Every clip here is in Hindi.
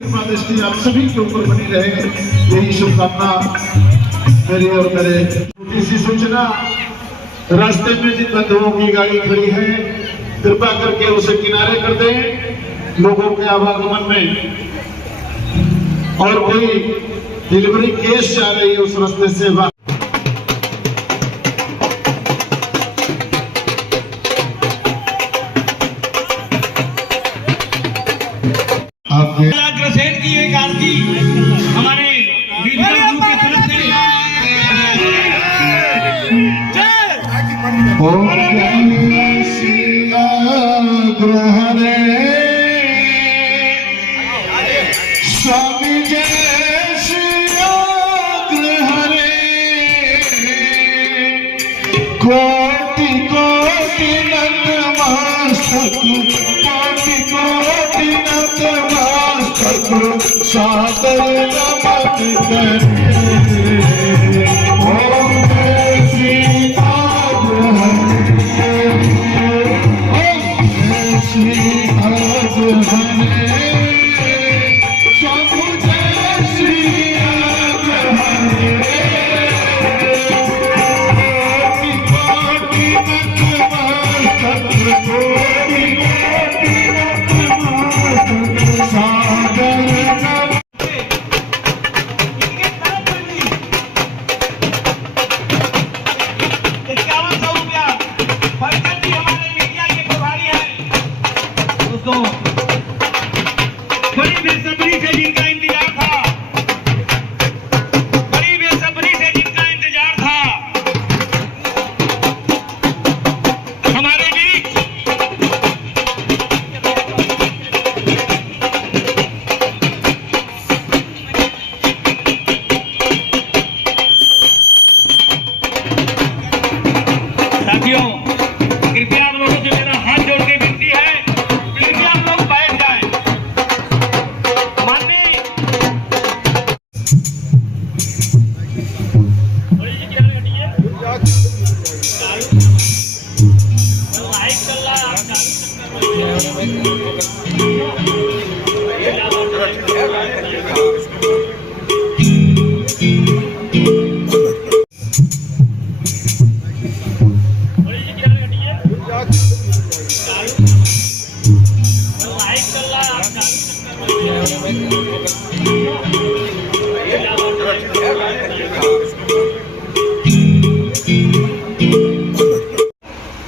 दृष्टि आप सभी के ऊपर बनी रहे, यही शुभकामना मेरी और मेरे। छोटी सी सूचना, रास्ते में जिन बंधुओं की गाड़ी खड़ी है कृपा करके उसे किनारे कर दें, लोगों के आवागमन में। और कोई डिलीवरी केस जा रही है उस रास्ते से अग्रसेन की एक आरती हमारे वीरगंज की तरफ से स्वामी जय श्री हरे, कोटि कोटि नतमस्तक, कोटि कोटि नतमस्तक, सादर नमन करे। ओम जय श्री हरे, ओम श्री हरे। बड़ी बेसब्री से जिनका इंतजार था, बड़ी बेसब्री से जिनका इंतजार था, हमारे बीच साथियों, कृपया आप लोगों से मेरा हाथ जोड़ के विनती है, कृपया आप लोग बैठ जाएं।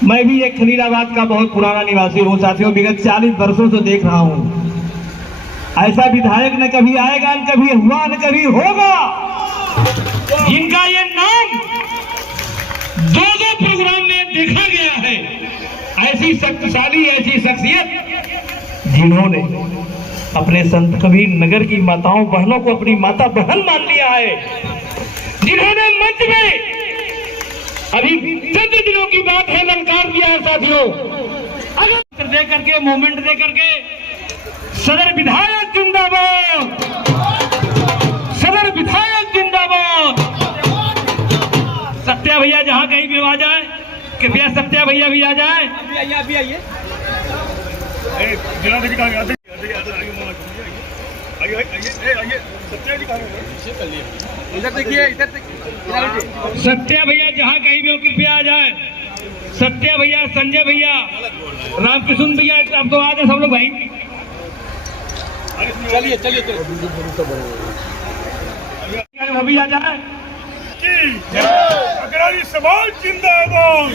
मैं भी एक खलीलाबाद का बहुत पुराना निवासी हूँ साथियों, विगत 40 वर्षों से देख रहा हूँ ऐसा विधायक न कभी आएगा, न कभी हुआ, न कभी होगा, जिनका ये नाम दो प्रोग्राम में देखा गया है। ऐसी शक्तिशाली, ऐसी शख्सियत जिन्होंने अपने संत कबीर नगर की माताओं बहनों को अपनी माता बहन मान लिया है, जिन्होंने मंच में अभी चंद दिनों की बात है ललकार दिया है साथियों, अगर दे करके मूवमेंट दे करके सदर विधायक जिंदाबाद, सदर विधायक जिंदाबाद। सत्या भैया जहां कहीं भी आ जाए, कृपया सत्या भैया भी आ जाए। अभी आइए इधर देखिए, इधर सत्या भैया जहाँ कहीं भी हो कृपया आ जाए। सत्या भैया, संजय भैया, रामकृष्ण भैया, अब तो आ जाए सब लोग भाई। चलिए चलिए अभी आ जाए। अग्रणी समाज जिंदाबाद,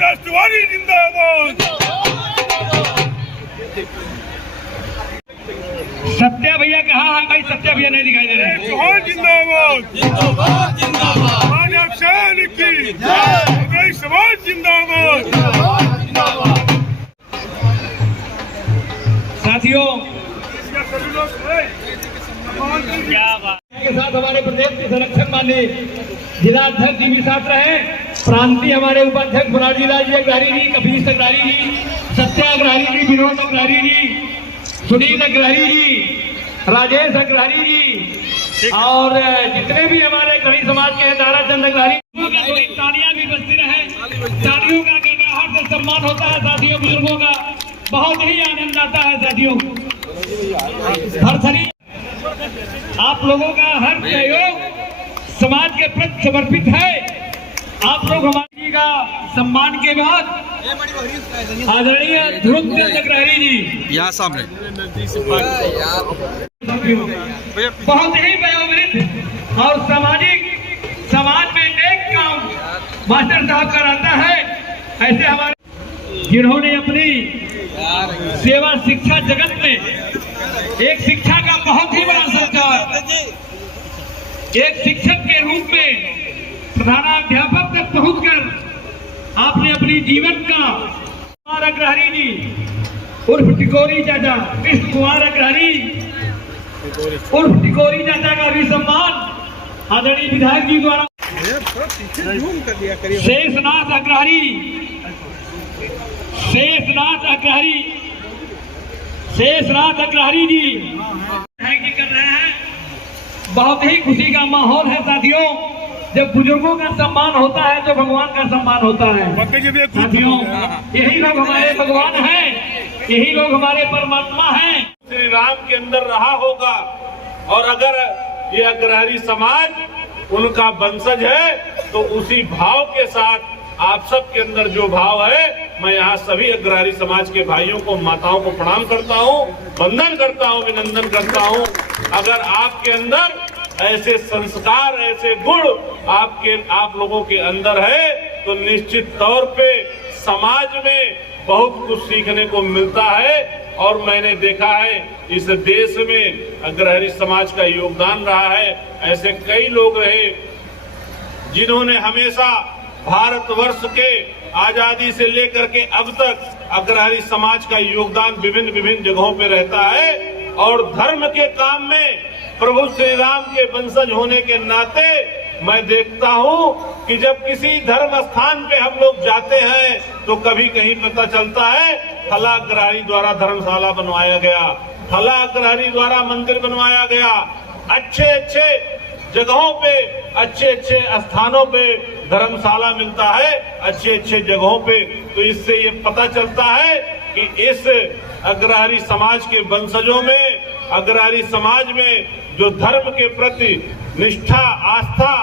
राष्ट्रवादी जिंदाबाद। सत्या भैया कहाँ है भाई? सत्या भैया नहीं दिखाई दे रहे। चौहान जिंदाबाद, जिंदाबाद जिंदाबाद। भाजपा सैनिक की जय, समाज जिंदाबाद, जिंदाबाद। साथियों, क्या बात के साथ हमारे प्रदेश के संरक्षण माननीय जिला अध्यक्ष जी भी साथ रहे, प्रांतीय हमारे उपाध्यक्ष मुरारी लाल जी अग्रही जी, कपीश अग्रही जी, सत्या अग्रही जी, विनोद अग्रही जी, सुनील अग्रही जी, राजेश अग्रही जी, और जितने भी हमारे कवि समाज के हैं, ताराचंद अग्रही। तालियां भी बजती रहे, तालियों का गड़गड़ाहट से सम्मान होता है साथियों, बुजुर्गों का बहुत ही आनंद आता है साथियों। नर्सरी। आप लोगों का हर सहयोग समाज के प्रति समर्पित है। आप लोग हमारे जी का सम्मान के बाद आदरणीय ध्रुव चंद अग्रहरी जी यहाँ सामने बहुत ही वयोवृद्ध और समाज में नेक काम मास्टर साहब कराता है। ऐसे हमारे जिन्होंने अपनी सेवा शिक्षा जगत में एक शिक्षा का बहुत ही बड़ा संचार, एक शिक्षक के रूप में प्रधानाध्यापक तक पहुंचकर आपने अपनी जीवन का कुमार अग्रहरी जी उर्फ टिकोरी चाचा, कृष्ण कुमार अग्रहरी उर्फ टिकोरी चाचा का भी सम्मान आदरणीय विधायक जी द्वारा शेषनाथ अग्रहरी जी कर रहे हैं। बहुत ही खुशी का माहौल है साथियों। जब बुजुर्गों का सम्मान होता है तो भगवान का सम्मान होता है साथियों। यही लोग हमारे भगवान हैं, यही लोग हमारे परमात्मा हैं। श्री राम के अंदर रहा होगा और अगर ये अग्रहरी समाज उनका वंशज है तो उसी भाव के साथ आप सब के अंदर जो भाव है, मैं यहाँ सभी अग्रहरी समाज के भाइयों को, माताओं को प्रणाम करता हूँ, वंदन करता हूँ, अभिनंदन करता हूँ। अगर आपके अंदर ऐसे संस्कार, ऐसे गुण आप लोगों के अंदर है तो निश्चित तौर पे समाज में बहुत कुछ सीखने को मिलता है। और मैंने देखा है इस देश में अग्रहरी समाज का योगदान रहा है। ऐसे कई लोग रहे जिन्होंने हमेशा भारतवर्ष के आजादी से लेकर के अब तक अग्रहरी समाज का योगदान विभिन्न जगहों पे रहता है। और धर्म के काम में प्रभु श्री राम के वंशज होने के नाते मैं देखता हूँ कि जब किसी धर्म स्थान पे हम लोग जाते हैं तो कभी कहीं पता चलता है फला अग्रहरी द्वारा धर्मशाला बनवाया गया, फला अग्रहरी द्वारा मंदिर बनवाया गया। अच्छे जगहों पे, अच्छे स्थानों पे धर्मशाला मिलता है, अच्छे जगहों पे। तो इससे ये पता चलता है कि इस अग्रहरी समाज के वंशजों में, अग्रहरी समाज में जो धर्म के प्रति निष्ठा, आस्था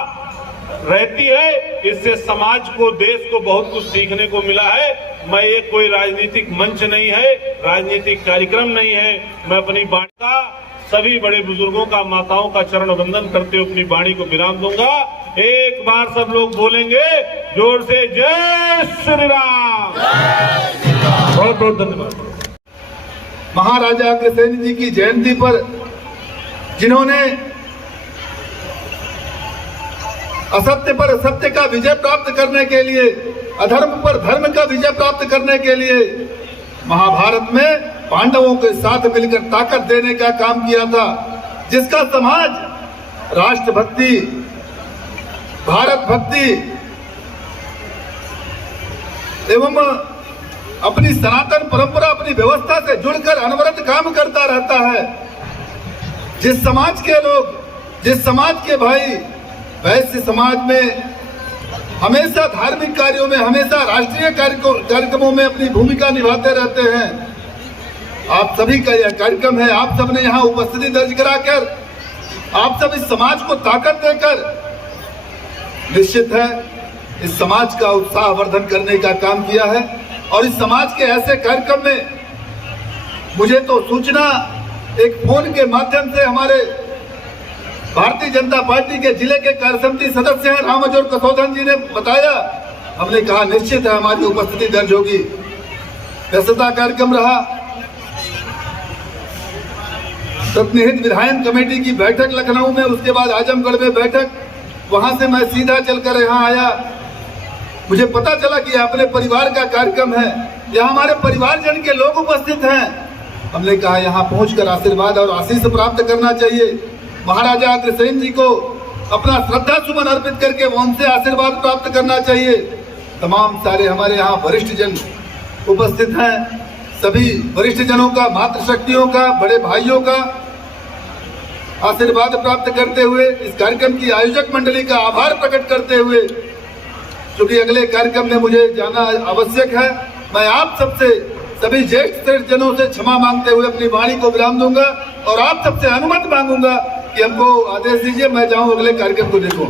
रहती है, इससे समाज को, देश को बहुत कुछ सीखने को मिला है। मैं ये कोई राजनीतिक मंच नहीं है, राजनीतिक कार्यक्रम नहीं है। मैं अपनी वाणी का, सभी बड़े बुजुर्गों का, माताओं का चरण वंदन करते हुए अपनी वाणी को विराम दूंगा। एक बार सब लोग बोलेंगे जोर से, जय श्री राम। बहुत बहुत धन्यवाद। महाराजा अग्रसेन जी की जयंती पर जिन्होंने असत्य पर सत्य का विजय प्राप्त करने के लिए, अधर्म पर धर्म का विजय प्राप्त करने के लिए महाभारत में पांडवों के साथ मिलकर ताकत देने का काम किया था, जिसका समाज राष्ट्रभक्ति, भारत भक्ति एवं अपनी सनातन परंपरा, अपनी व्यवस्था से जुड़कर अनवरत काम करता रहता है। जिस समाज के लोग, जिस समाज के भाई वैसे समाज में हमेशा धार्मिक कार्यों में, हमेशा राष्ट्रीय कार्यक्रमों में अपनी भूमिका निभाते रहते हैं। आप सभी का यह कार्यक्रम है, आप सब ने यहाँ उपस्थिति दर्ज कराकर, आप सब इस समाज को ताकत देकर निश्चित है इस समाज का उत्साह वर्धन करने का काम किया है। और इस समाज के ऐसे कार्यक्रम में मुझे तो सूचना एक फोन के माध्यम से हमारे भारतीय जनता पार्टी के जिले के कार्य समिति सदस्य हैं रामजोर कसौधन जी ने बताया। हमने कहा निश्चित है हमारी उपस्थिति दर्ज होगी। व्यस्तता कार्यक्रम रहा। प्रतिनिधि विधायन कमेटी की बैठक लखनऊ में, उसके बाद आजमगढ़ में बैठक, वहां से मैं सीधा चलकर यहाँ आया। मुझे पता चला कि अपने परिवार का कार्यक्रम है, यहाँ हमारे परिवारजन के लोग उपस्थित हैं। हमने कहा यहाँ पहुंचकर आशीर्वाद और आशीष प्राप्त करना चाहिए। महाराजा अग्रसेन जी को अपना श्रद्धा सुमन अर्पित करके उनसे आशीर्वाद प्राप्त करना चाहिए। तमाम सारे हमारे यहाँ वरिष्ठ जन उपस्थित हैं। सभी वरिष्ठ जनों का, मातृशक्तियों का, बड़े भाइयों का आशीर्वाद प्राप्त करते हुए, इस कार्यक्रम की आयोजक मंडली का आभार प्रकट करते हुए, क्योंकि अगले कार्यक्रम में मुझे जाना आवश्यक है, मैं आप सबसे सभी ज्येष्ठ जनों से क्षमा मांगते हुए अपनी वाणी को विराम दूंगा और आप सबसे अनुमति मांगूंगा कि हमको आदेश दीजिए, मैं जाऊं अगले कार्यक्रम को देखूं।